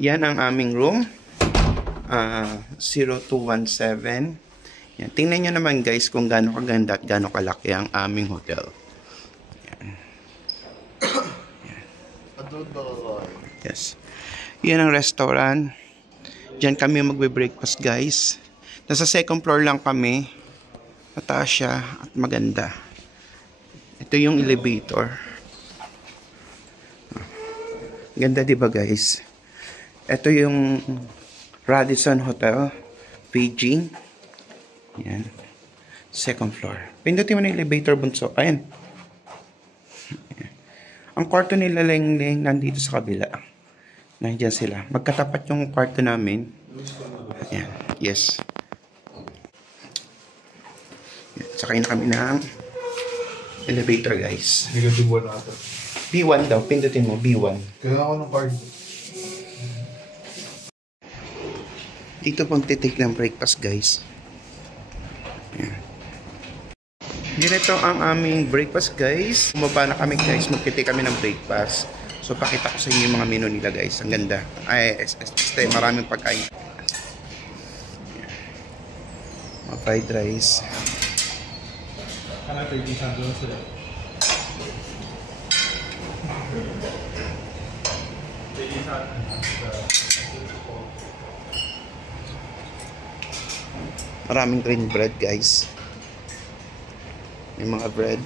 Yan ang aming room. 0217. Yan. Tingnan nyo naman guys kung gaano kaganda at gaano kalaki ang aming hotel. Yan. Yan. Yes. Yan ang restaurant. Diyan kami magbe-breakfast guys. Nasa second floor lang kami. Mataas siya at maganda. Ito yung elevator. Ganda diba guys? Ito yung Radisson Hotel, Beijing. Yan. Second floor. Pindutin mo na yung elevator bunso. Ayan. Ang kwarto nila lang nandito sa kabila. Nandiyan sila. Magkatapat yung kwarto namin. Ayan. Yes. Yan. Sakay na kami ng elevator guys. Negative 1 ata. B1 daw. Pindutin mo. B1. Kaya ako ng card. Dito pang titik ng breakfast guys. Yan. Ganito ang aming breakfast guys. Bumaba na kami guys. Magtitik kami ng breakfast. So pakita ko sa inyo yung mga menu nila guys. Ang ganda. Ay, maraming pagkain. Mga fried rice. Maraming green bread guys. May mga bread.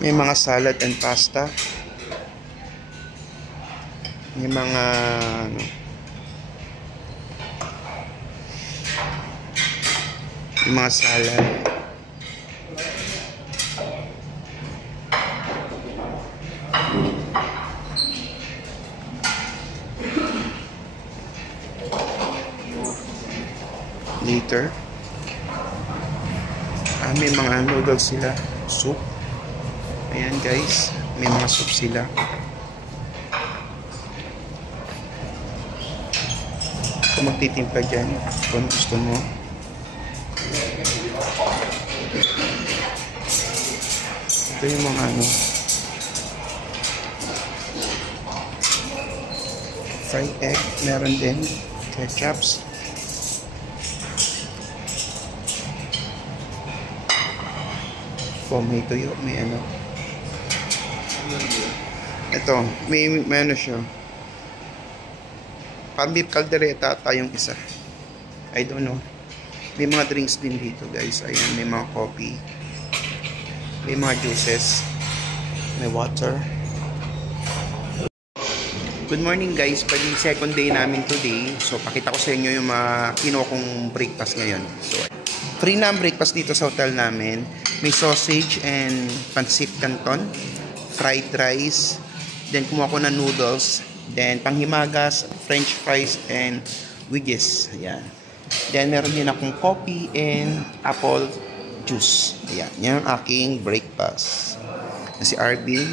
May mga salad and pasta. May mga ano, may mga salad. Later. May mga noodles sila. Soup. Ayan guys. May mga soup sila. Kung magtitimpla dyan, kung gusto mo. Ito yung mga ano. Fried egg. Meron din. Ketchups. May tuyo, may ano. Ito, may ano siya. Pambip caldereta ata yung isa. I don't know. May mga drinks din dito guys. Ayan, may mga coffee. May mga juices. May water. Good morning guys. Pwede second day namin today. So, pakita ko sa inyo yung mga kinuha kong breakfast ngayon. So, free na ang breakfast dito sa hotel namin. May sausage and pancit canton, fried rice, then kumuha ko ng noodles, then panghimagas, french fries, and wedges. Ayan. Then meron din akong coffee and apple juice. Ayan. Yan ang aking breakfast. Si Arvin.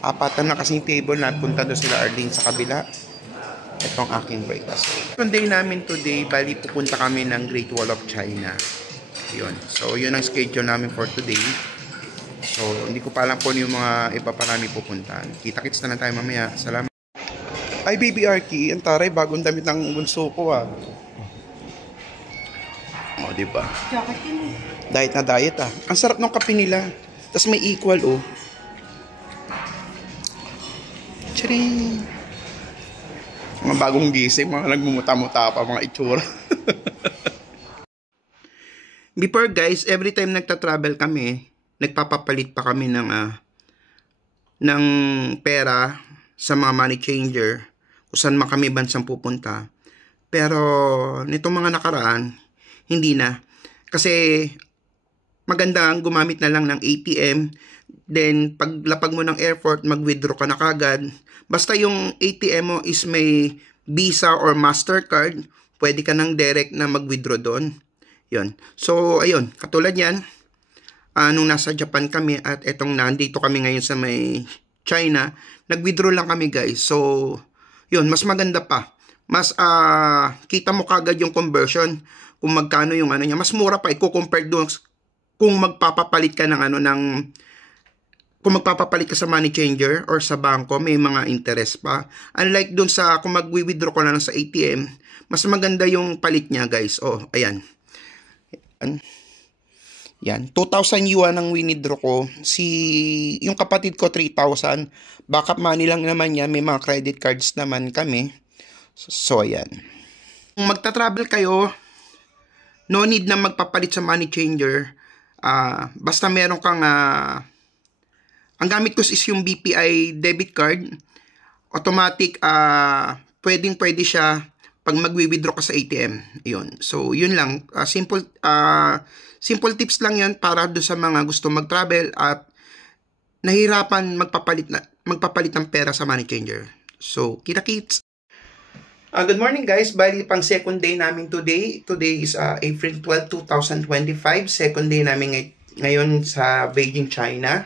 Apatan na kasing table na punta doon sila Arvin sa kabila. Ito ang aking breakfast. Second day namin today, bali pupunta kami ng Great Wall of China. Yun. So, yun ang schedule namin for today. So, hindi ko pa alam po yung mga iba pa namin pupuntahan. Kita-kits na lang tayo mamaya. Salamat. Ay, baby Arky, ang taray, bagong damit ng bunso ko ah. O, diba? Diet na diet ah. Ang sarap ng kape nila. Tapos may equal oh. Tcharing! Mga bagong gising, mga nagmumuta-muta pa, mga itsura. Before guys, every time nagta-travel kami, nagpapapalit pa kami ng pera sa mga money changer kung saan man kami bansang pupunta. Pero nitong mga nakaraan, hindi na. Kasi maganda ang gumamit na lang ng ATM. Then paglapag mo ng airport, mag-withdraw ka na kagad. Basta yung ATM mo is may Visa or Mastercard, pwede ka nang direct na mag-withdraw doon. Yun. So, ayun. Katulad yan, nung nasa Japan kami at etong nandito kami ngayon sa may China, nag-withdraw lang kami guys. So, yun. Mas maganda pa. Mas, kita mo kagad yung conversion kung magkano yung ano niya. Mas mura pa. I-compare doon kung magpapapalit ka ng kung magpapapalit ka sa money changer or sa bangko, may mga interest pa. Unlike dun sa kung magwi-withdraw ko na lang sa ATM, mas maganda yung palit niya, guys. Oh, ayan. Yan, 2,000 yuan ang winidraw ko. Yung kapatid ko 3,000. Backup money lang naman yan. May mga credit cards naman kami. So, ayan. Kung magta-travel kayo, no need na magpapalit sa money changer. Basta meron kang ang gamit ko is yung BPI debit card. Automatic, pwede siya pag magwi-withdraw ka sa ATM. Ayun. So, yun lang. Simple tips lang yan para do sa mga gusto mag-travel at nahirapan magpapalit ng pera sa money changer. So, kita-kits! Good morning guys. Bali, pang second day namin today. Today is April 12, 2025. Second day namin ngayon sa Beijing, China.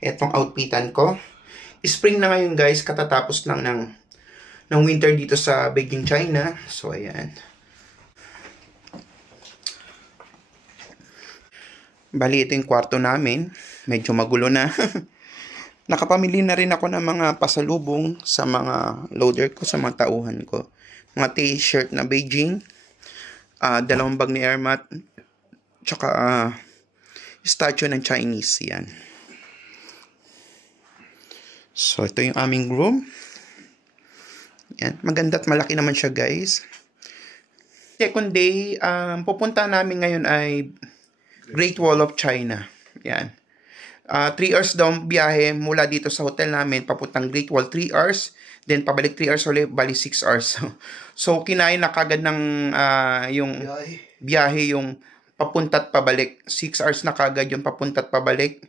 Etong outfitan ko. Spring na ngayon guys. Katatapos lang ng winter dito sa Beijing, China. So, ayan. Bali, ito yung kwarto namin. Medyo magulo na. Nakapamili na rin ako ng mga pasalubong sa mga loader ko, sa mga tauhan ko. Mga t-shirt na Beijing. 2 bag ni Airmat. Tsaka statue ng Chinese. Yan. So, ito yung aming room. Yan. Maganda at malaki naman siya, guys. Second day, pupunta namin ngayon ay Great Wall of China. Yan. 3 hours daw biyahe mula dito sa hotel namin papuntang Great Wall. 3 hours. Then, pabalik 3 hours ulit. Bali 6 hours. So, kinain na kagad ng yung biyahe yung papunta at pabalik. 6 hours na kagad yung papunta at pabalik.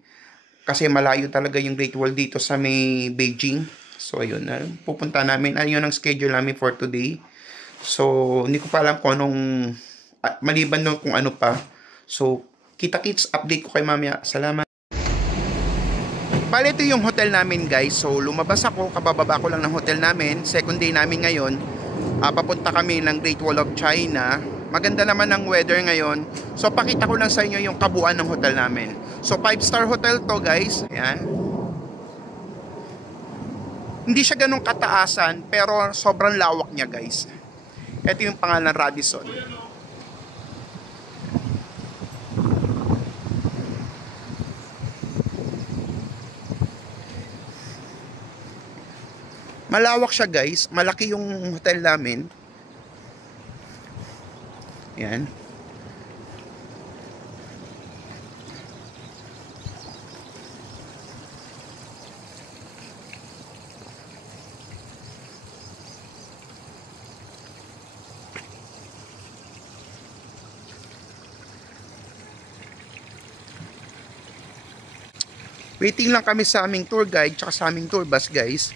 Kasi malayo talaga yung Great Wall dito sa may Beijing. So, ayun. Pupunta namin. Ayun ang schedule namin for today. So, hindi ko pa alam kung anong maliban doon kung ano pa. So, kita-kits. Update ko kay mamaya. Salamat. Bale, ito yung hotel namin guys. So, lumabas ako. Kabababa ko lang ng hotel namin. Second day namin ngayon. Papunta kami ng Great Wall of China. Maganda naman ang weather ngayon. So, pakita ko lang sa inyo yung kabuuan ng hotel namin. So, 5-star hotel to guys. Ayan. Hindi siya ganun kataasan, pero sobrang lawak niya guys. Ito yung pangalan, Radisson. Malawak siya guys. Malaki yung hotel namin. Yan. Waiting lang kami sa aming tour guide tsaka sa aming tour bus guys.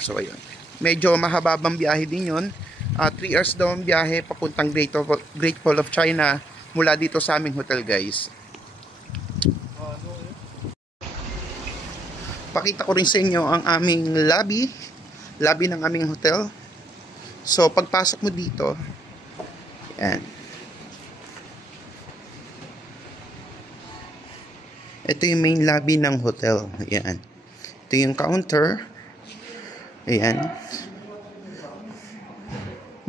So ayun. Medyo mahababang biyahe din yun. 3 hours daw ang biyahe papuntang Great Wall of China mula dito sa aming hotel guys. Pakita ko rin sa inyo ang aming lobby ng aming hotel. So pagpasok mo dito, yan. Ito yung main lobby ng hotel. Yan. Ito yung counter. Ayan.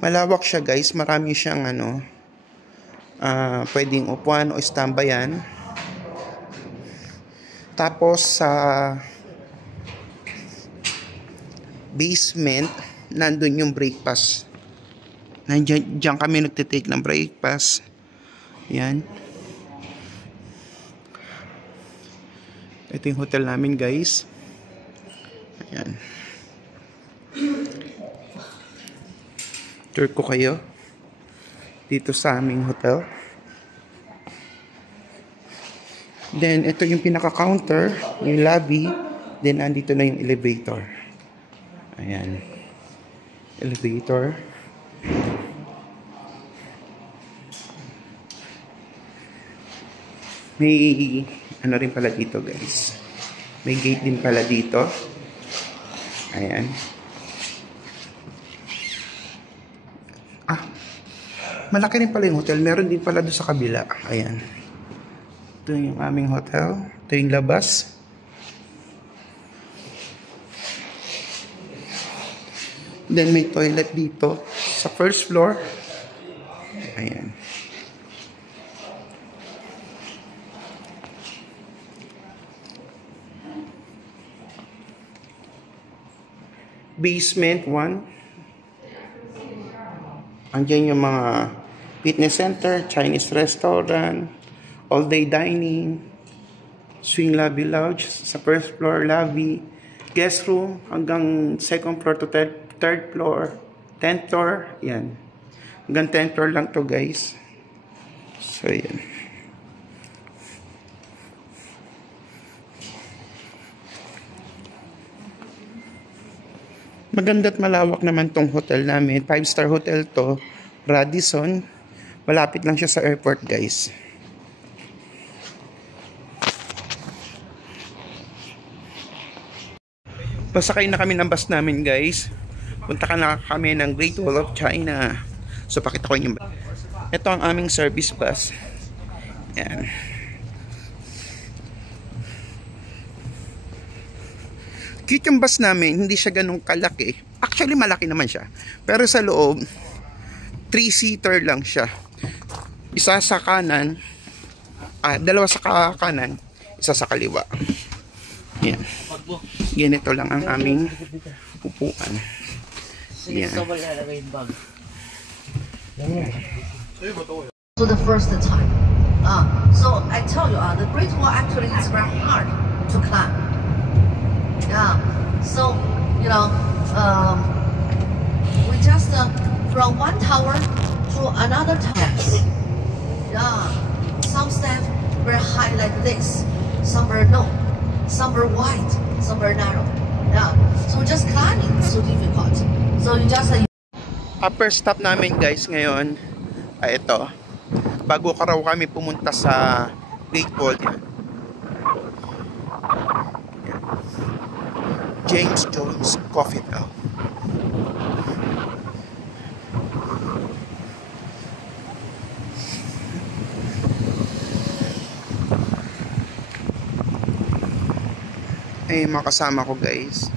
Malawak siya guys. Marami siyang pwedeng upuan o istambayan. Tapos sa basement, nandun yung breakfast. Diyan kami nagtitake ng breakfast. Ayan. Ito yung hotel namin guys. Ayan. Tour ko kayo dito sa aming hotel. Then ito yung pinaka-counter, yung lobby. Then andito na yung elevator. Ayan. Elevator. May ano rin pala dito guys. May gate din pala dito. Ayan. Malaki rin pala yung hotel. Meron din pala doon sa kabila. Ayan. Ito yung aming hotel. Ito yung labas. Then may toilet dito sa first floor. Ayan. Basement 1. Andiyan yung mga fitness center, Chinese restaurant, all-day dining, swing lobby lounge sa first floor lobby, guest room hanggang second floor to third floor, 10th floor, yan. Hanggang 10th floor lang to guys. So yan. Maganda at malawak naman tong hotel namin. 5-star hotel to. Radisson. Malapit lang siya sa airport guys. Pasakay na kami ng bus namin guys. Punta ka na kami ng Great Wall of China. So pakita ko yung bus. Ito ang aming service bus. Yan. Cute yung bus namin, hindi siya ganun kalaki. Actually, malaki naman siya. Pero sa loob, 3-seater lang siya. Isa sa kanan, dalawa sa kanan, isa sa kaliwa. Yan. Ganito lang ang aming upuan. Yan. So the first time. So I tell you, the Great Wall actually is very hard to climb. Yeah, so you know, we just from one tower to another tower. Yeah, some steps very high like this, some very low, some very wide, some very narrow. Yeah, so just climbing is so difficult. So you just upper stop namin guys ngayon ay ito. Bago ka raw kami pumunta sa Great Wall. James Jones Coffee House. Ay, mga kasama ko guys.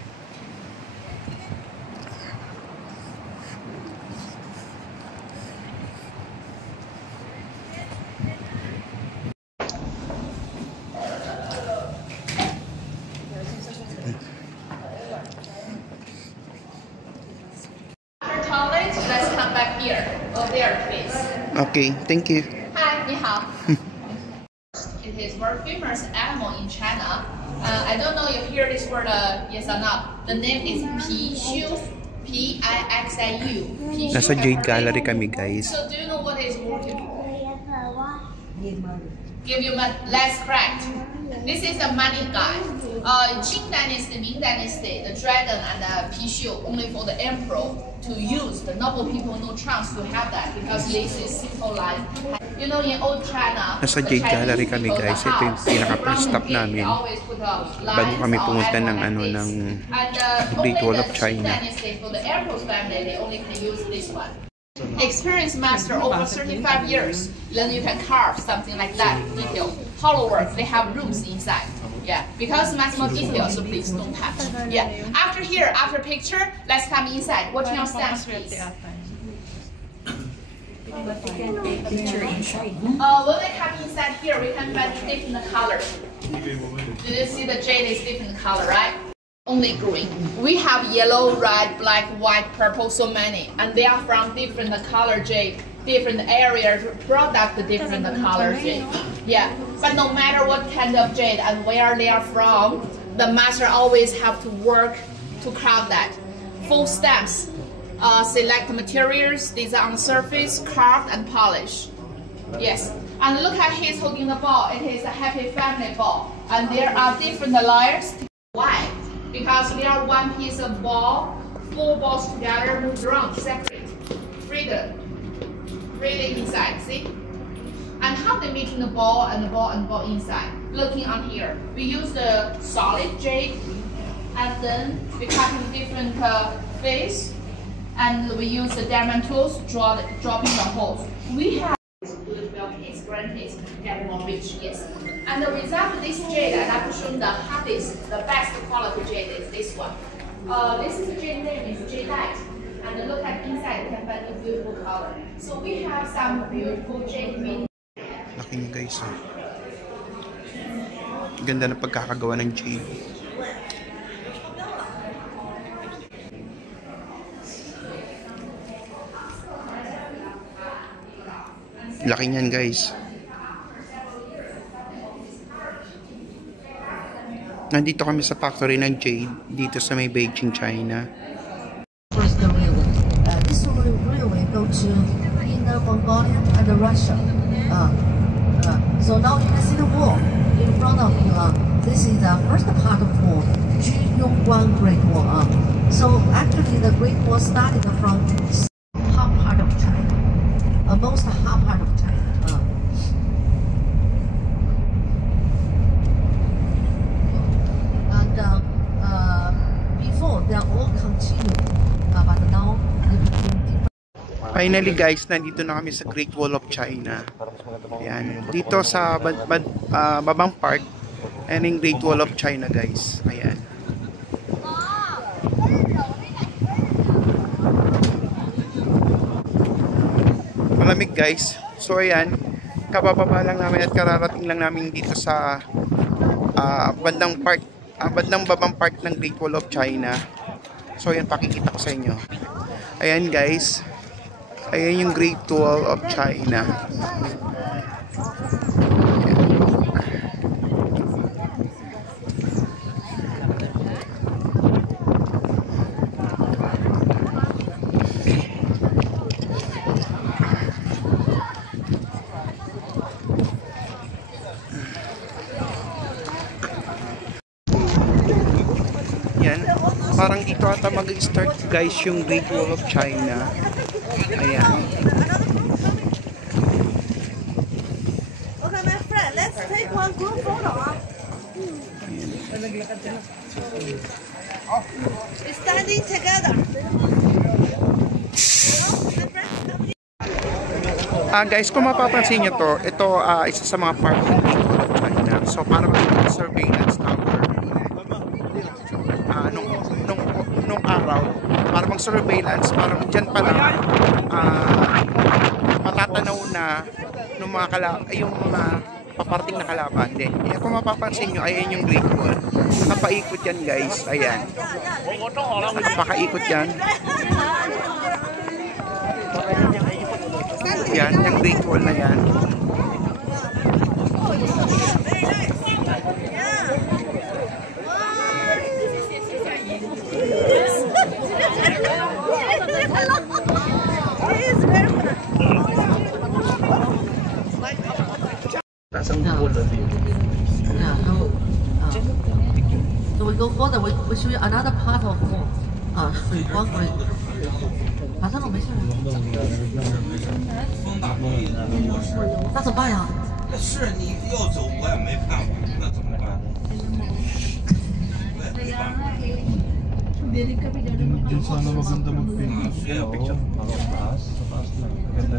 Let's come back here or there, please. Okay, thank you. Hi, 你好. It is very famous animal in China. I don't know if you hear this word yes or not. The name is Pixiu. P-I-X-I-U. Nasa Jade Gallery kami guys. So do you know what is working? Give you money. That's correct. This is a money guy. Qing Dynasty, Ming Dynasty, the dragon and the Pixiu only for the emperor to use. The noble people no chance to have that because this is simple life. You know, in old China, nasa Jade Gallery kami guys. Ito yung pinaka-first stop namin bago kami pumunta ng ng Great Wall of China. For the emperor's family, they only can use this one. Experienced master over 35 years, then you can carve something like that detail. Hollow work, they have rooms inside. Yeah, because maximum detail, so please don't touch. Yeah, after here, after picture, let's come inside. What's your stance, please? When we come inside here, we can find different colors. Did you see the jade is different color, right? Only green. We have yellow, red, black, white, purple, so many, and they are from different color jade, different areas, product different color jade. Yeah, but no matter what kind of jade and where they are from, the master always have to work to craft that. Full steps, select materials, design on the surface, carved and polish. Yes, and look at he's holding the ball. It is a happy family ball, and there are different layers. Why? Because we are one piece of ball, 4 balls together, moved around, separate. Freedom inside, see? And how they making the ball and the ball and the ball inside? Looking on here, we use the solid jade, and then we cut in different face, and we use the diamond tools, dropping the holes. We have good buildings, granite, get more rich, yes. And the result of this jade, and I've shown the hardest, the best quality jade is this one. This is the jade name is jadeite. And look at inside, you can find a beautiful color. So we have some beautiful jade made. Laki niya guys. Oh. Ganda ng pagkakagawa ng jade. Laki niyan guys. Nandito kami sa factory ng jade dito sa may Beijing, China. First the railway. This railway go to Inner Mongolia and Russia. So now you can see the wall in front of you. This is the first part of wall, Juyongguan Great Wall. So actually the Great Wall started from half part of China, most half part of China. Before they are all continued, but now they became different. Finally guys, nandito na kami sa Great Wall of China. Ayan. Dito sa Babang Park, ayan yung Great Wall of China guys. Ayan. Malamig guys. So ayan, kabababa lang namin at kararating lang namin dito sa bandang Babang Park ng Great Wall of China. So ayan, pakikita ko sa inyo. Ayan guys. Ayan yung Great Wall of China. Yan. Parang dito ata mag-start guys yung Great Wall of China. Ayan. Okay, my friend, let's take one group photo. We're standing together. Guys, kung mapapansin nyo to, ito isa sa mga part ng Great Wall of China. So, parang mga surveillance tower. Nung araw, parang mag surveillance, parang dyan pa lang matatanaw na ng mga yung mga paparting na kalaban. Then, kung mapapansin nyo, ayan yung Great Wall. Nakapaikot yan guys, ayan. Nakapakaikot yan. Yan, yung Great Wall na yan. So we go further. We show you another part of wall. One great. 反正我没事。那怎么办呀？是你要走，我也没办法，那怎么办？ Diyan sana maganda mag-pin.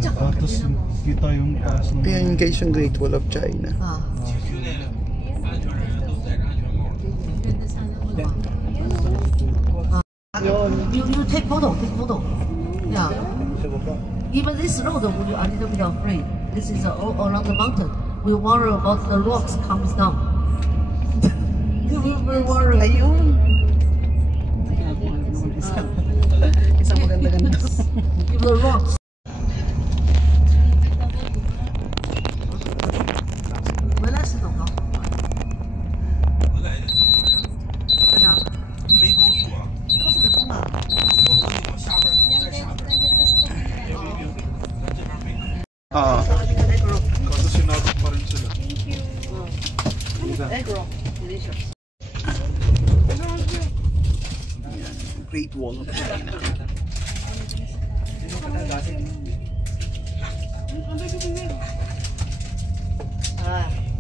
Tapos kita yung taas ng... Ayan guys yung Great Wall of China. You take photo. Yeah. Even this road, we are a little bit afraid. This is all around the mountain. We worry about the rocks comes down. We worry. Ayun. Isang maganda-ganda. If the rocks. Wala si Tong. 在哪？没高速啊，高速给封了。我往下边走，在下边。咱这边没。 Kasi sinabot pa rin sila. Egg roll. Delicious. Great Wall of China.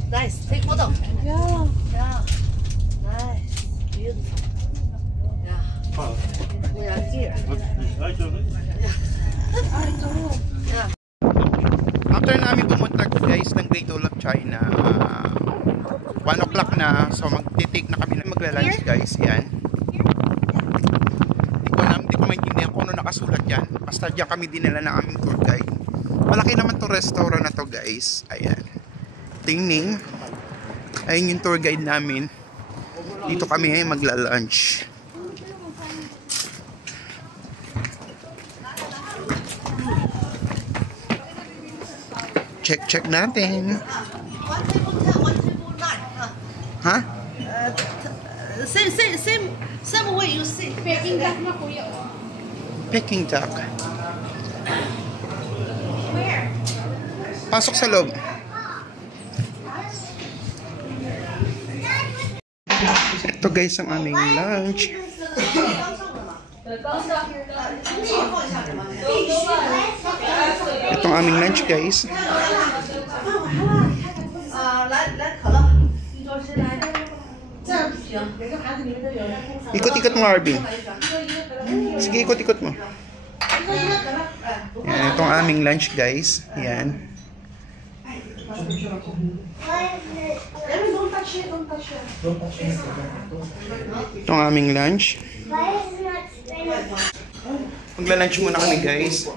Nice. Take photo. Yeah. Nice. Beautiful. Yeah. We are here. After namin pumunta guys ng Great Wall of China, 1 o'clock na. So magti-take na kami na magla-lunch guys. Yan. Hindi ko maintindihan kung ano nakasulat yan. Basta diyan kami dinala ng aming tour guide. Malaki naman to restaurant na to guys. Ayan. Ito yung name. Ayun yung tour guide namin. Dito kami ngayon magla-lunch. Check natin. 1 table 10, 1 table 9. Ha? Same way you see. Peking duck na kuya. Peking duck. Where? Pasok sa loob. Ito guys ang aming lunch. Itong aming lunch guys. Ikot-ikot mo Arvin. Sige, ikot-ikot mo. Yan, itong aming lunch guys. Yan. Itong aming lunch. Magla-lunch muna kami guys.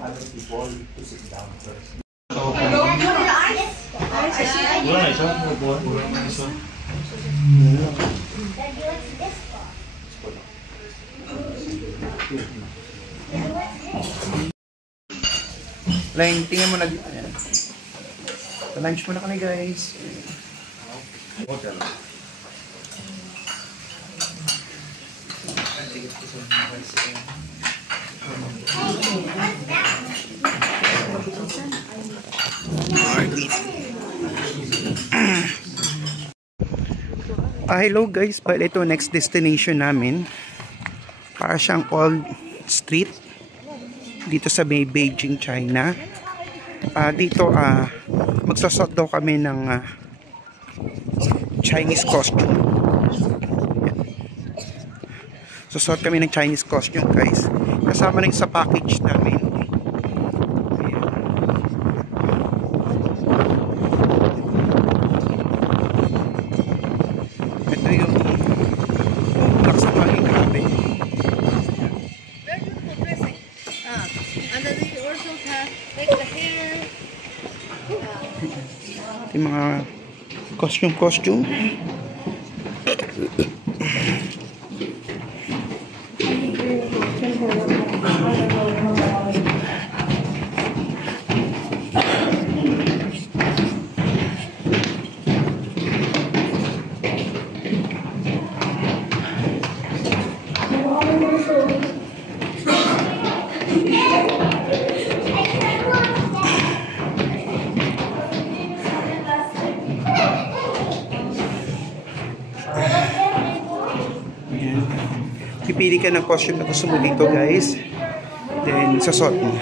Line, tingnan mo na. Ayan. Lunch muna kami guys. Hello guys, pala ito next destination namin. Para siyang old street dito sa Beijing, China. Dito magsasot daw kami ng Chinese costume. Susot kami ng Chinese costume guys. Kasama na yung sa package namin. Ito yung laksamay, grabe. Very beautiful dressing. And then you also can make the hair. Ito yung mga costume. Pipili ka ng costume na gusto mo dito guys. Then sasot mo.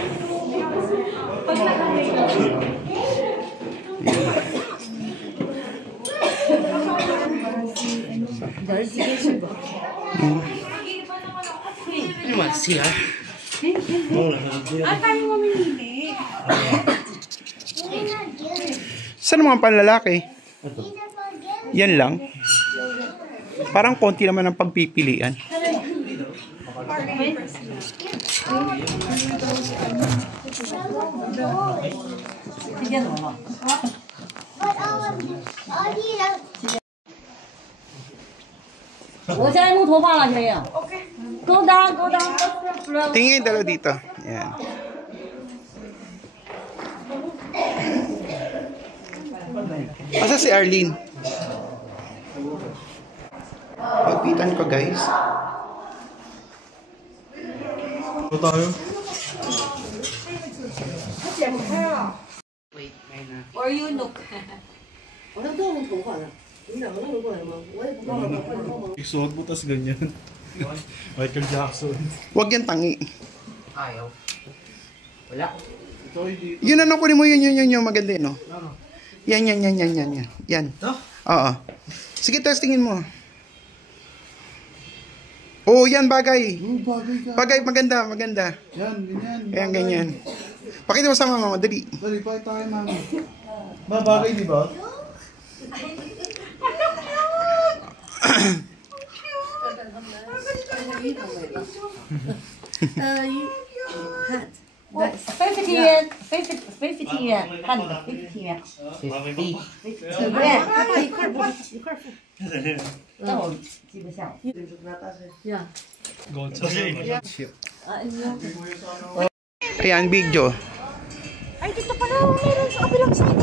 tayo mamimili. Saan mga panlalaki? Yan lang. Parang konti naman ang pagpipilian. Tingin dalawa dito. Yan. Asa si Arlene? Pagpitan ko guys. Ito tayo. Or you look. Isuot mo tas ganyan. Michael Jackson. Huwag yan tangi. Ayaw. Wala. Ito ay dito. Yun ano kunin mo yun maganda yun no? Yan. Yan. Oo. Sige testingin mo. Oh, yan bagay. Oh, bagay ka. Bagay maganda. Yan, ganyan. Ayan ganyan. Pakita mo sa mama, dali. Dali, pakita tayo mami. Bagay, di ba? 50 元，50元，看的50元。对不对？爸爸一块付。那我记不下。呀。 Ayan, video. Ay, dito pala. Meron sa kabilang side.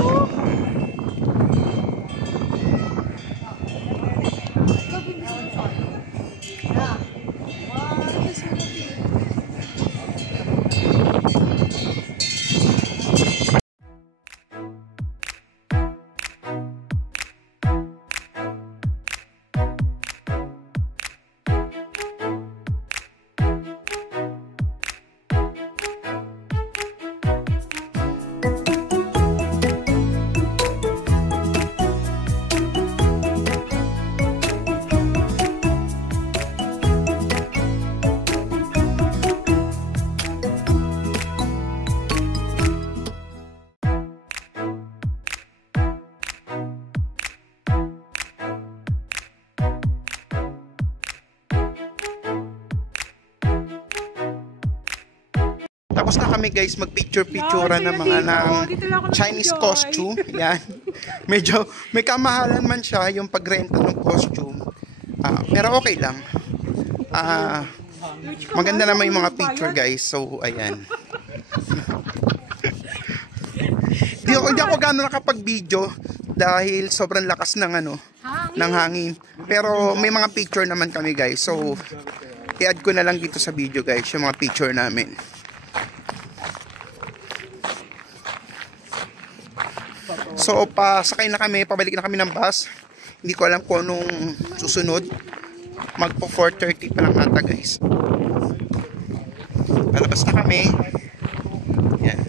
Tapos na kami guys mag-picture-picturean ng mga Chinese costume. Yan. Medyo may kamahalan man siya yung pagrenta ng costume. Pero okay lang. Maganda naman yung mga picture guys. So ayan. Hindi ako gano'n nakapag-video dahil sobrang lakas ng ng hangin. Pero may mga picture naman kami guys. So i-add ko na lang dito sa video guys yung mga picture namin. So, pasakay na kami, pabalik na kami ng bus. Hindi ko alam kung anong susunod. Magpo 4:30 pa lang ata guys. Palabas na kami. Yan.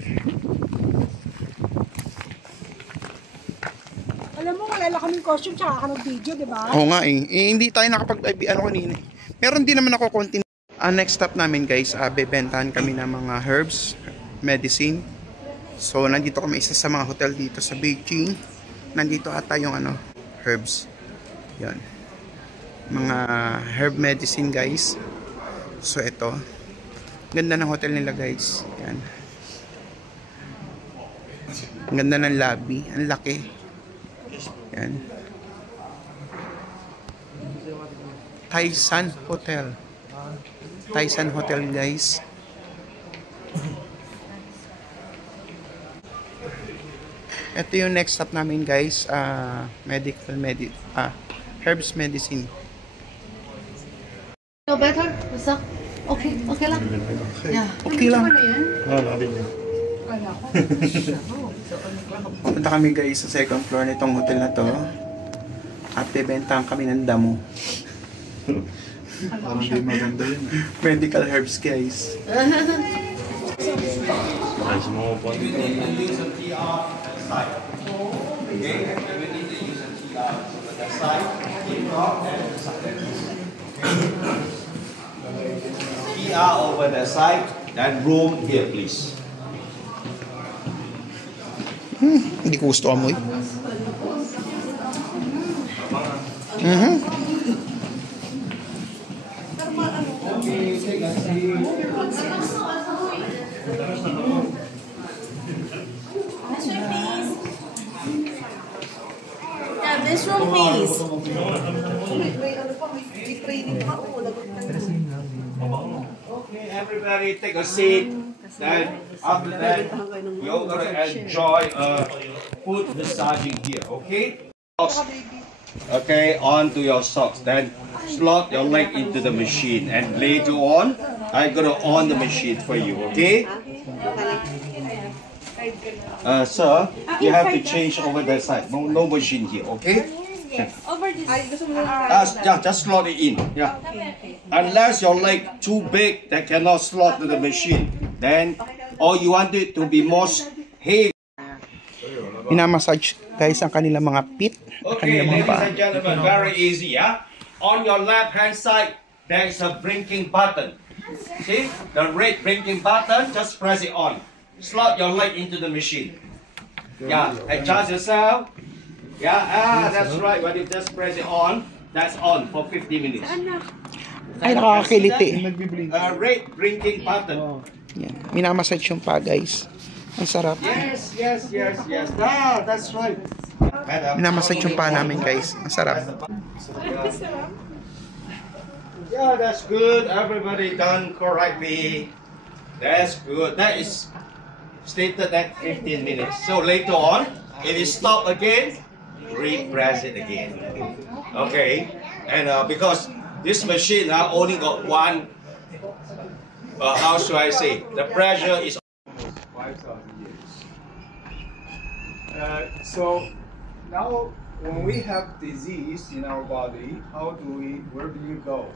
Alam mo, wala lang kaming costume tsaka ka nag-video, di ba? Oo nga eh. Hindi tayo kanina. Meron din naman ako konti. Next stop namin guys, bebentahan kami ng mga herbs, medicine. So, nandito kami isa sa mga hotel dito sa Beijing. Nandito ata yung herbs. Yan. Mga herb medicine guys. So, ito. Ganda ng hotel nila guys. Yan. Ganda ng lobby. Ang laki. Yan. Taisan Hotel. Taisan Hotel guys. Ito yung next stop namin guys, herbs medicine. No better? Basta? Okay, okay lang. Yeah. Okay lang. Punta kami guys sa second floor nitong hotel na to. At bebentahan kami ng damo. Parang di maganda yun. Medical herbs guys. Ay, sumupo dito. PR over the side, then room here, please. Hindi ko gusto amoy. Yeah, this room, please. Okay, everybody take a seat. Then after that, you're gonna enjoy foot massaging here. Okay. Okay, on to your socks. Then slot your leg into the machine, and later on, I'm gonna on the machine for you. Okay. Sir, you have to change over that side. No machine here. Okay. Over this. Yeah, just slot it in. Yeah. Unless your leg too big that cannot slot to the machine, then or you want it to be more heavy. Minamassage guys ang kanilang mga feet, Okay, kanilang mga ladies paa. and gentlemen, very easy. Yeah. On your left hand side, there's a blinking button. See the red blinking button? Just press it on. Slot your leg into the machine. Yeah. Adjust yourself. Yeah. That's right. When you just press it on, That's on for 50 minutes. Ay, nakakakiliti. Red drinking button. Yan. Minamassage yung pa, guys. Ang sarap. Yes. That's right. Minamassage yung pa namin, guys. Ang sarap. Yeah, that's good. Everybody done correctly. That's good. That is stated at 15 minutes. So later on, it is stopped again. Repress it again. Okay. And because this machine only got one. How should I say? The pressure is 5,000 years. So now, when we have disease in our body, where do you go?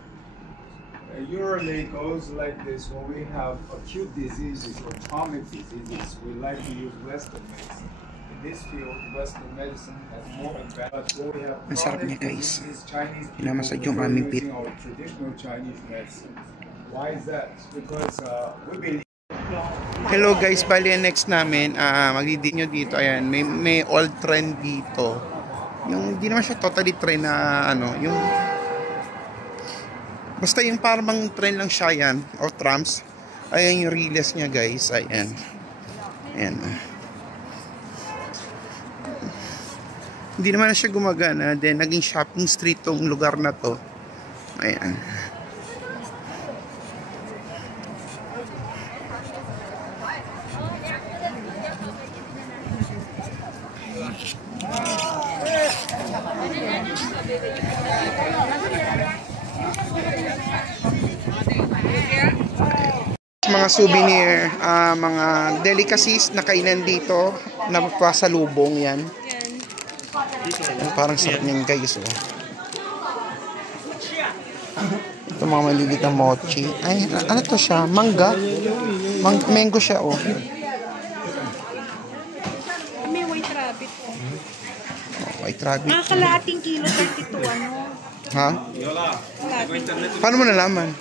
Usually goes like this. When we have acute diseases or chronic diseases, we like to use Western medicine. In this field, Western medicine has more advantage. When we have chronic diseases, Chinese people prefer using our traditional Chinese medicine. Why is that? Because we believe. Hello guys, bali next namin, magdidin nyo dito, ayan, may old trend dito. Yung, hindi naman siya totally trend na, yung, basta yung parang trend lang siya yan, o trams. Ayan yung release niya guys, ayan. Ayan. Hindi naman na siya gumagana, then naging shopping street tong lugar na to. Ayan. Mga souvenir, mga delicacies na kainan dito na pasalubong yan. Parang sarap niyan guys. Oh. Ito mga maliliit na mochi. Ay, ano to siya? Mangga? Mango siya oh. May white rabbit po. White rabbit. Mga kalahating kilo, 32 ano. Ha? Paano mo nalaman?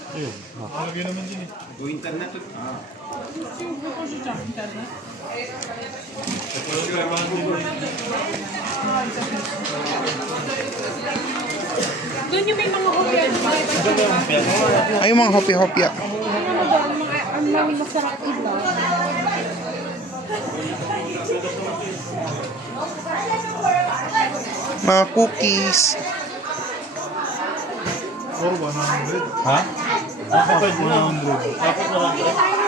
Go internet. Doon yung may mga hopya. Ay, yung mga hopya-hopya. Ang mga masarap ito. Mga cookies. Or 100. Ha? Dapat 100. Dapat 100.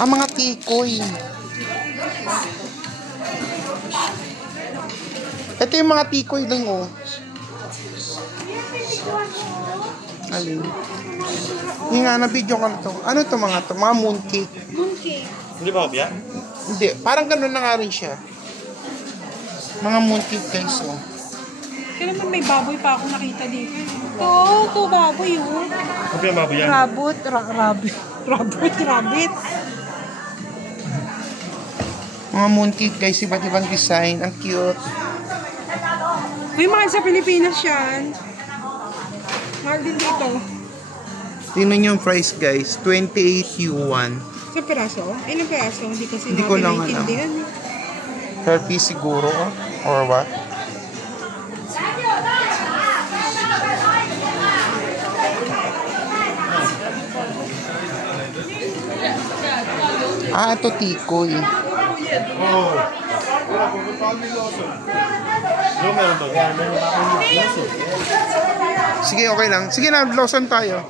Ang mga tikoy. Ito yung mga tikoy lang oh. Alin? Yung nga na video ka na to. Ano to mga to? Mga mooncake. Mooncake. Hindi ba obya? Hindi. Parang ganun na nga rin siya. Mga mooncake guys oh. Kaya naman may baboy pa ako nakita dito. Ito baboy oh. Ano yung baboy yan? Rabbit. Mga mooncake guys. Iba't ibang design. Ang cute. May mahal sa Pilipinas yan. Mahal din dito. Tingnan yung price guys. 28 yuan. Sa peraso? Ilang peraso? Hindi ko lang alam. naintindihan. Per piece siguro or what? Ah, ito tikoy. Oo. Wala, pupuntahan mo yung Lawson. Yung meron doon. Sige, okay lang. Sige na, Lawson tayo.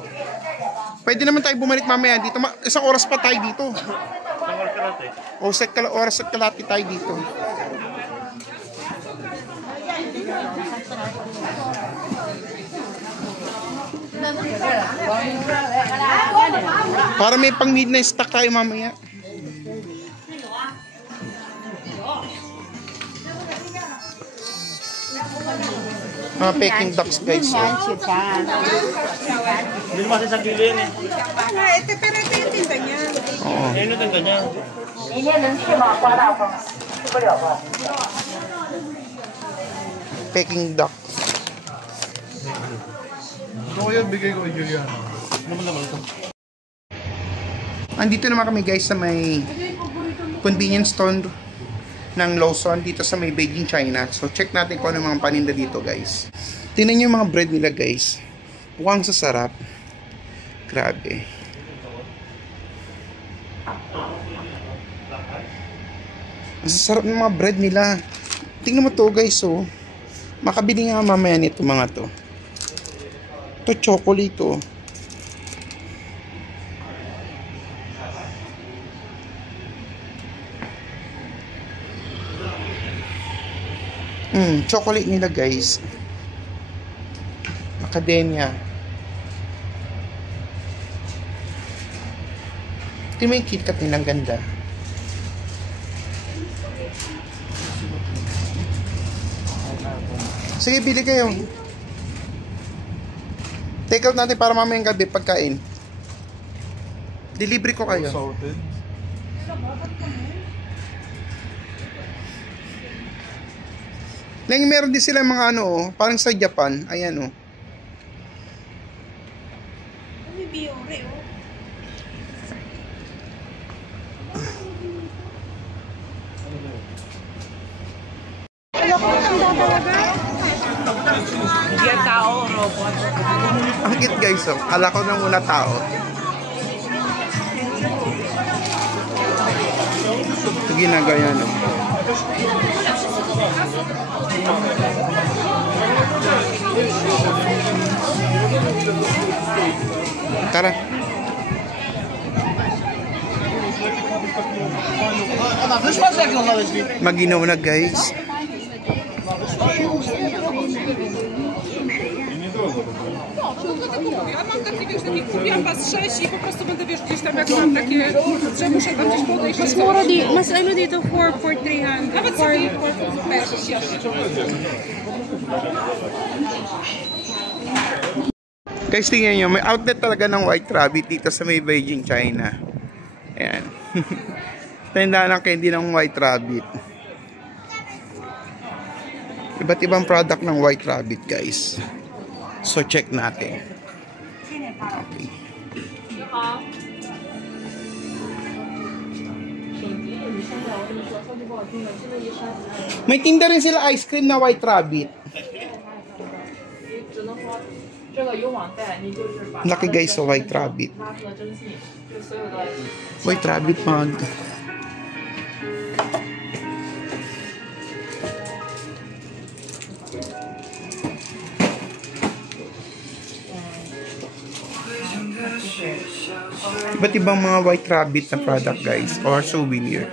Pwede naman tayo bumalik mamaya dito. Isang oras pa tayo dito. O, oras at kalati tayo dito. Para may pang midnight stock tayo mamaya. Mga Peking ducks guys. Oh. Hindi naman sa kilo yan eh. Pero ito yung tinta niya. Oo. Yan yung tinta niya. Peking duck. Ito ko yun, bigay ko kay Juliana. Ano naman ito? Andito naman kami guys sa may convenience store ng Lawson dito sa may Beijing, China. So check natin kung ano mga paninda dito guys. Tingnan nyo yung mga bread nila guys. Mukhang sasarap. Grabe. Ang sasarap ng mga bread nila. Tingnan mo to guys oh. Makabili nga mamaya nito mga to. Ito chocolate oh. Chocolate nila guys. Macadamia. Ito mo yung KitKat nilang ganda. Sige, bili kayo. Take out natin para mamayang gabi pagkain. Delivery ko kayo. Salted. Lang meron din sila mga ano oh, parang sa Japan. Ayan oh. Hindi yan tao, robot. Ang cute guys oh. Ala ko na muna tao. Ito ginagaya no. Tara. Maginaw na guys. Ja mam takie, wiesz, takie kupiłam was 6 i po prostu będę, wiesz, gdzieś tam jak mam takie, że muszę tam gdzieś podejść. Mas ano dito for 300. Dapat for pesos. Guys, tingnan nyo, may outlet talaga ng White Rabbit dito sa may Beijing, China. Ayan. Tanda ng candy ng White Rabbit. Iba't ibang product ng White Rabbit, guys. So, check natin. Okay. May tinda rin sila ice cream na White Rabbit. Laki guys sa White Rabbit. White Rabbit mag. Ba't ibang mga White Rabbit na product guys or souvenir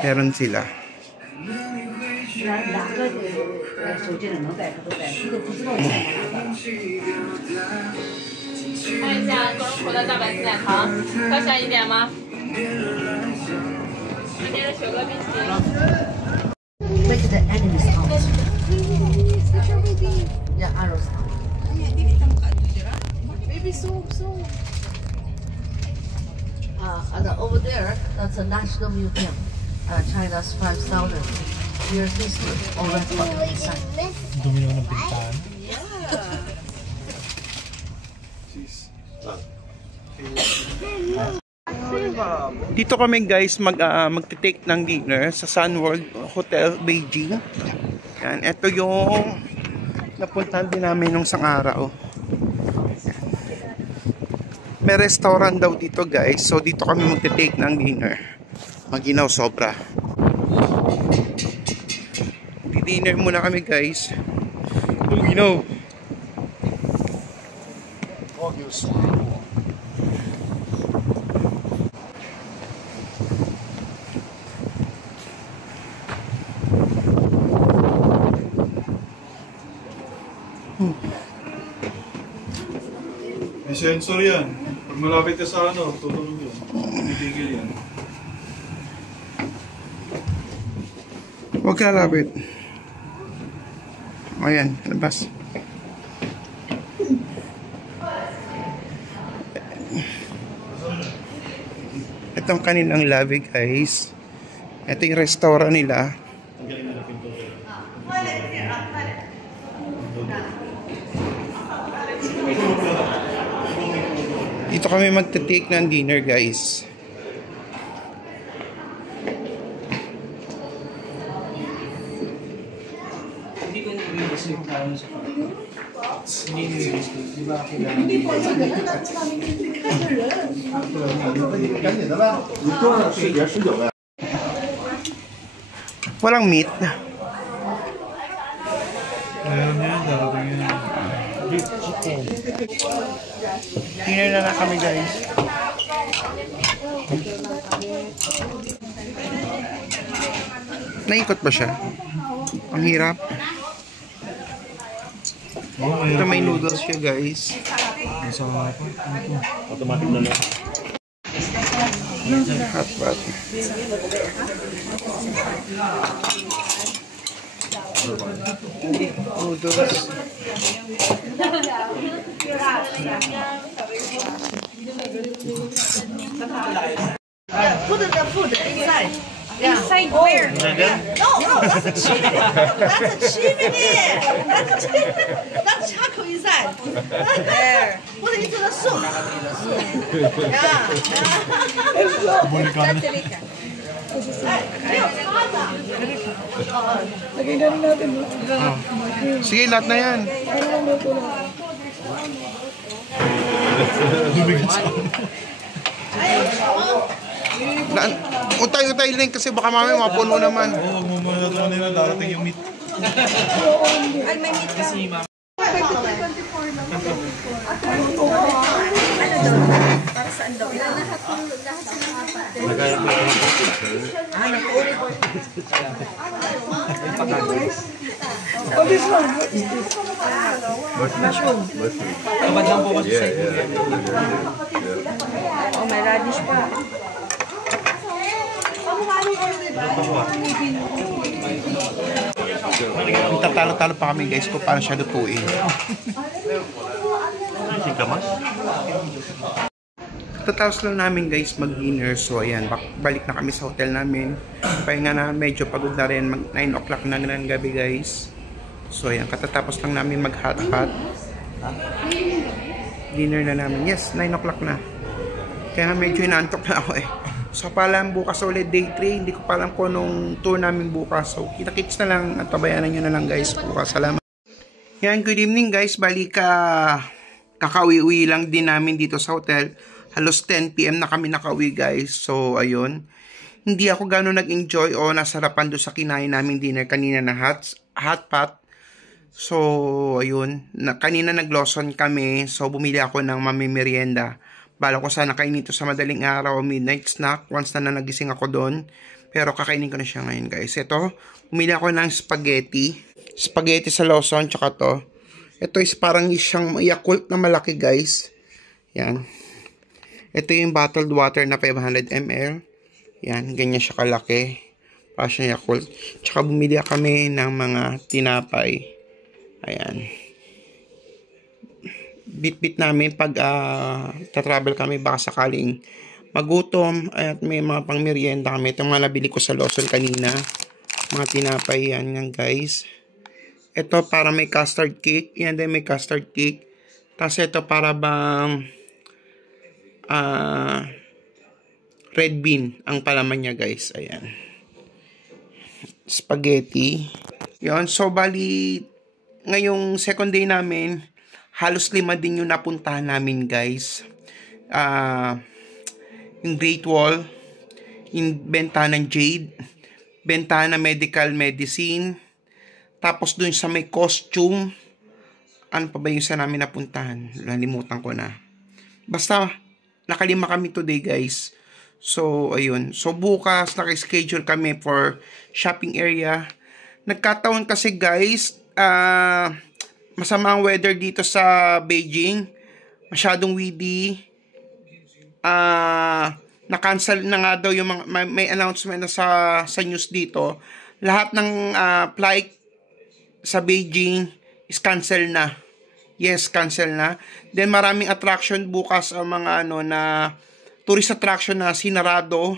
meron sila. Break the enemies out. Yeah, arrows out. Baby soup. And over there, that's a National Museum. China's 5,000 years history. All recorded inside. Dumi naman ng pintahan. Dito kami guys magte-take ng dinner sa Sun World Hotel Beijing. Yan, ito yung napuntahan din namin nung isang araw. May restaurant daw dito guys. So dito kami magte-take ng dinner. Maginaw sobra. Di-dinner muna kami guys. Maginaw. May sensor yan. Pag malapit ka sa ano, tutulog yun. Titigil yan. Huwag ka lapit. O yan, labas. Itong kanilang lobby, guys. Ito yung restaurant nila. Dito kami magte-take ng dinner, guys. Walang meat. Ayan yan, darating yan. Dinner na kami, guys. Naikot ba siya? Ang hirap. Ito may noodles siya, guys. Automatic na lang. Hot pot. Noodles. Put the food inside. Yeah. Inside where? No, that's a chimney. That's a chimney. That's charcoal inside. There. Put it into the soup. Yeah. That's delicious. Sige, lahat na yan. Utay-utay lang kasi baka mamaya mapuno naman. Oo, mamaya naman nila darating yung meat. Ay, may meat ka. Para saan daw? Lahat sila apat. Mushroom. Tamad lang po kasi sa inyo. Oh, may radish pa. Tatalo-talo pa kami, guys, kung paano siya lutuin. Tatapos lang namin, guys, mag-dinner. So, ayan, balik na kami sa hotel namin. Pahinga na, medyo pagod na rin. Mag 9 o'clock na ng gabi, guys. So, ayan, katatapos lang namin mag-hot-hot. Dinner na namin. Yes, 9 o'clock na. Kaya medyo inaantok na ako eh. So, palang bukas ulit, day 3. Hindi ko pa alam kung anong tour namin bukas. So, kita-kits na lang at tabayanan nyo na lang, guys, bukas. Salamat. Yan, good evening, guys. Balik kakauwi-uwi lang din namin dito sa hotel. Halos 10 PM na kami nakauwi, guys. So, ayun. Hindi ako gano'n nag-enjoy o nasarapan doon sa kinain namin dinner kanina na hot pot. So, ayun. Kanina nag-Lawson kami. So, bumili ako ng mamimerienda. Bala ko sana kainin ito sa madaling araw, midnight snack. Once na nagising ako doon. Pero kakainin ko na siya ngayon, guys. Ito, bumili ako ng spaghetti. Spaghetti sa Lawson, tsaka to. Ito is parang siyang Yakult na malaki, guys. Yan. Ito yung bottled water na 500 ml. Yan, ganyan siya kalaki. Para siyang Yakult. Tsaka bumili kami ng mga tinapay. Ayan. Bit-bit namin pag tatravel kami, baka sakaling magutom at may mga pang merienda kami. Ito mga nabili ko sa Lawson kanina. Mga tinapay yan, guys. Ito para may custard cake. Yan din may custard cake. Tapos ito para bang red bean ang palaman niya, guys. Ayan. Spaghetti. Yan. So, bali, ngayong second day namin, halos 5 din yung napuntahan namin, guys. Yung Great Wall, yung Bentana Jade, Bentana Medical Medicine, tapos dun sa may costume, ano pa ba yung sa namin napuntahan? Nalimutan ko na. Basta, nakalima kami today, guys. So, ayun. So, bukas, naka-schedule kami for shopping area. Nagkataon kasi, guys, masama ang weather dito sa Beijing. Masyadong windy. Na-cancel na nga daw yung mga, may announcement na sa news dito. Lahat ng flight sa Beijing is cancel na. Yes, cancel na. Then maraming attraction bukas ang mga tourist attraction na sinarado.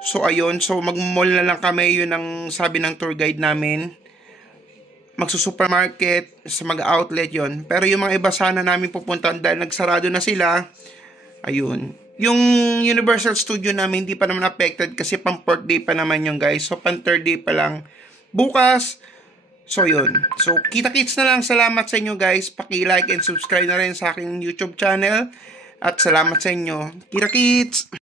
So ayun, so mag-mall na lang kami, yun ang sabi ng tour guide namin. Magsusupermarket, sa mag-outlet yon. Pero yung mga iba sana namin pupuntahan dahil nagsarado na sila. Ayun. Yung Universal Studio namin hindi pa naman affected kasi pang 4th day pa naman yung guys. So pang 3rd day pa lang bukas. So yun. So kita-kits na lang. Salamat sa inyo guys. Paki-like and subscribe na rin sa aking YouTube channel. At salamat sa inyo. Kita-kits!